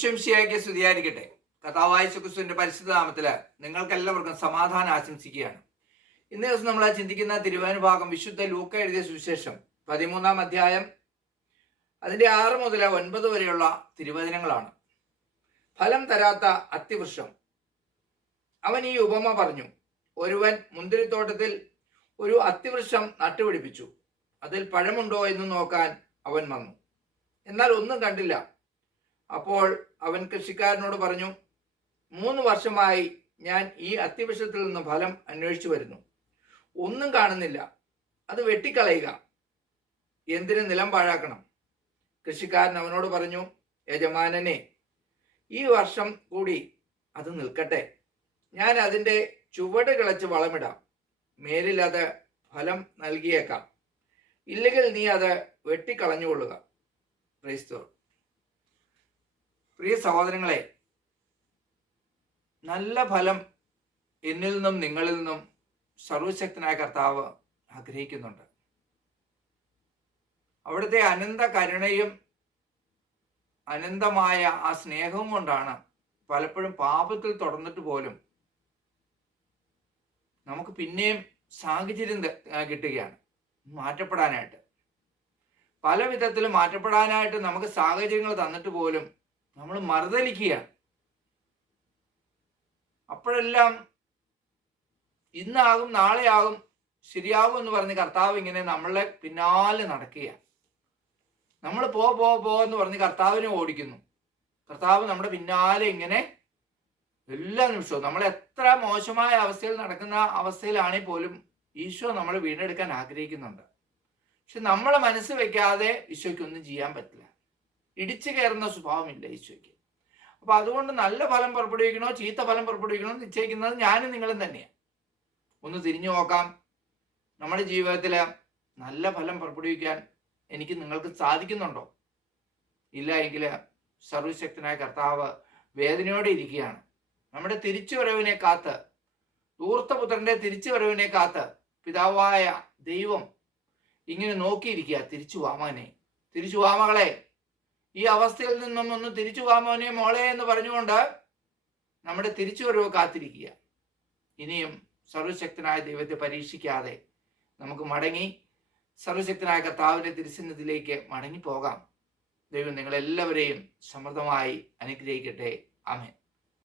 ഈശ്വംശിയായിക്ക് സ്തുതിയായിരിക്കട്ടെ. കർത്താവായ യേശുക്രിസ്തുവിന്റെ പരിശുദ്ധ നാമത്തില് നിങ്ങൾക്ക് എല്ലാവർക്കും സമാധാനം ആശംസിക്കുകയാണ്. ഇന്നേ ദിവസം നമ്മൾ ചിന്തിക്കുന്ന തിരുവചന ഭാഗം വിശുദ്ധ ലൂക്ക എഴുതിയ സുവിശേഷം 13-ാം അധ്യായം അതിന്റെ 6 മുതൽ 9 വരെയുള്ള തിരുവചനങ്ങളാണ്. ഫലം തരാത്ത അത്തിവൃക്ഷം. അവൻ ഈ ഉപമ പറഞ്ഞു. ഒരുവൻ മുന്തിരിത്തോട്ടത്തിൽ ഒരു അത്തിവൃക്ഷം നട്ടുപിടിപ്പിച്ചു. അതിൽ പഴമുണ്ടോ എന്ന് നോക്കാൻ അവൻ വന്നു. എന്നാൽ ഒന്നും കണ്ടില്ല. അപ്പോൾ അവൻ കൃഷിക്കാരനോട് പറഞ്ഞു, 3 വർഷമായി ഞാൻ ഈ അത്തിവൃക്ഷത്തിൽ നിന്ന് ഫലം അന്വേഷിച്ചു വരുന്നു, ഒന്നും കാണുന്നില്ല. അത് വെട്ടിക്കളയുക, എന്തിന് നിലം പാഴാക്കണം? കൃഷിക്കാരൻ അവനോട് പറഞ്ഞു, യജമാനനെ, ഈ വർഷം കൂടി അത് നിൽക്കട്ടെ. ഞാൻ അതിൻ്റെ ചുവട് കിളച്ച് വളമിടാം. മേലിൽ അത് ഫലം നൽകിയേക്കാം. ഇല്ലെങ്കിൽ നീ അത് വെട്ടിക്കളഞ്ഞുകൊള്ളുക. ക്രൈസ്തവർ. പ്രിയ സഹോദരങ്ങളെ, നല്ല ഫലം എന്നിൽ നിന്നും നിങ്ങളിൽ നിന്നും സർവശക്തനായ കർത്താവ് ആഗ്രഹിക്കുന്നുണ്ട്. അവിടുത്തെ അനന്ത കരുണയും അനന്തമായ ആ സ്നേഹവും കൊണ്ടാണ് പലപ്പോഴും പാപത്തിൽ തുടർന്നിട്ട് പോലും നമുക്ക് പിന്നെയും സാഹചര്യം കിട്ടുകയാണ് മാറ്റപ്പെടാനായിട്ട്. പല വിധത്തിലും മാറ്റപ്പെടാനായിട്ട് നമുക്ക് സാഹചര്യങ്ങൾ തന്നിട്ട് പോലും നമ്മൾ മറുതലിക്കുകയാണ്. അപ്പോഴെല്ലാം ഇന്നാകും നാളെ ആകും ശരിയാകും എന്ന് പറഞ്ഞ് കർത്താവ് ഇങ്ങനെ നമ്മളെ പിന്നാലെ നടക്കുകയാണ്. നമ്മൾ പോ എന്ന് പറഞ്ഞ് കർത്താവിനെ ഓടിക്കുന്നു. കർത്താവ് നമ്മുടെ പിന്നാലെ ഇങ്ങനെ എല്ലാ നിമിഷവും നമ്മൾ എത്ര മോശമായ അവസ്ഥയിൽ നടക്കുന്ന അവസ്ഥയിലാണെങ്കിൽ പോലും ഈശോ നമ്മളെ വീണ്ടെടുക്കാൻ ആഗ്രഹിക്കുന്നുണ്ട്. പക്ഷെ നമ്മളെ മനസ്സ് വെക്കാതെ ഈശോയ്ക്കൊന്നും ചെയ്യാൻ പറ്റില്ല. ഇടിച്ചു കയറുന്ന സ്വഭാവമില്ല ഈശോയ്ക്ക്. അപ്പൊ അതുകൊണ്ട് നല്ല ഫലം പുറപ്പെടുവിക്കണോ ചീത്ത ഫലം പുറപ്പെടുവിക്കണോ എന്ന് നിശ്ചയിക്കുന്നത് ഞാനും നിങ്ങളും തന്നെയാണ്. ഒന്ന് തിരിഞ്ഞു നോക്കാം. നമ്മുടെ ജീവിതത്തിൽ നല്ല ഫലം പുറപ്പെടുവിക്കാൻ എനിക്ക് നിങ്ങൾക്ക് സാധിക്കുന്നുണ്ടോ? ഇല്ല എങ്കിൽ സർവശക്തനായ കർത്താവ് വേദനയോടെ ഇരിക്കുകയാണ്. നമ്മുടെ തിരിച്ചുവരവിനെ കാത്ത്, ധൂർത്തപുത്രന്റെ തിരിച്ചുവരവിനെ കാത്ത് പിതാവായ ദൈവം ഇങ്ങനെ നോക്കിയിരിക്കുക. തിരിച്ചു വാമനെ, തിരിച്ചു വാമകളെ, ഈ അവസ്ഥയിൽ നിന്നും ഒന്ന് തിരിച്ചു വാമോനെ മോളെ എന്ന് പറഞ്ഞുകൊണ്ട് നമ്മുടെ തിരിച്ചുവരവ് കാത്തിരിക്കുക. ഇനിയും സർവശക്തനായ ദൈവത്തെ പരീക്ഷിക്കാതെ നമുക്ക് മടങ്ങി സർവശക്തനായ കർത്താവിന്റെ തിരുസന്നിധിയിലേക്ക് മടങ്ങി പോകാം. ദൈവം നിങ്ങളെല്ലാവരെയും സമൃദ്ധമായി അനുഗ്രഹിക്കട്ടെ. ആമേൻ.